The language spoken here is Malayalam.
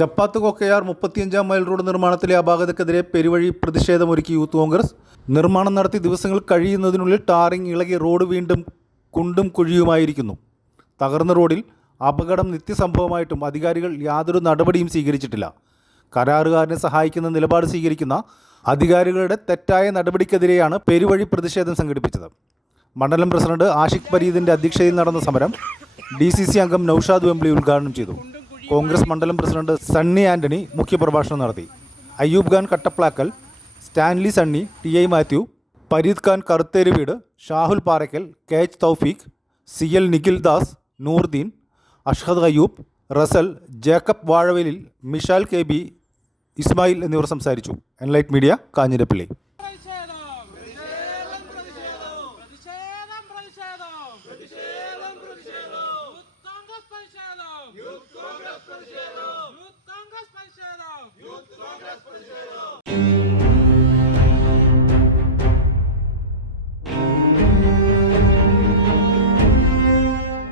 ചപ്പാത്ത് കൊക്കയാർ 35-ാം മൈൽ റോഡ് നിർമ്മാണത്തിലെ അപാകതയ്ക്കെതിരെ പെരുവഴി പ്രതിഷേധമൊരുക്കി യൂത്ത് കോൺഗ്രസ്. നിർമ്മാണം നടത്തി ദിവസങ്ങൾ കഴിയുന്നതിനുള്ളിൽ ടാറിംഗ് ഇളകി റോഡ് വീണ്ടും കുണ്ടും കുഴിയുമായിരിക്കുന്നു. തകർന്ന റോഡിൽ അപകടം നിത്യസംഭവമായിട്ടും അധികാരികൾ യാതൊരു നടപടിയും സ്വീകരിച്ചിട്ടില്ല. കരാറുകാരനെ സഹായിക്കുന്ന നിലപാട് സ്വീകരിക്കുന്ന അധികാരികളുടെ തെറ്റായ നടപടിക്കെതിരെയാണ് പെരുവഴി പ്രതിഷേധം സംഘടിപ്പിച്ചത്. മണ്ഡലം പ്രസിഡന്റ് ആഷിഖ് പരീദിൻ്റെ അധ്യക്ഷതയിൽ നടന്ന സമരം DCC അംഗം നൌഷാദ് വെംബ്ലി ഉദ്ഘാടനം ചെയ്തു. കോൺഗ്രസ് മണ്ഡലം പ്രസിഡന്റ് സണ്ണി ആൻ്റണി മുഖ്യപ്രഭാഷണം നടത്തി. അയ്യൂബ് ഖാൻ കട്ടപ്ലാക്കൽ, സ്റ്റാൻലി സണ്ണി, TI മാത്യു, പരീദ് ഖാൻ കറുത്തേരി വീട്, Shahul Parackal, KH Thoufeeq, CL Nikhil Das, Noordeen, Ashhad Ayyub, Rasal, Jacob Vazhavelil, Mishal KB, Ismail എന്നിവർ സംസാരിച്ചു. Enlight Media, Kanjirappally. യൂത്ത് കോൺഗ്രസ്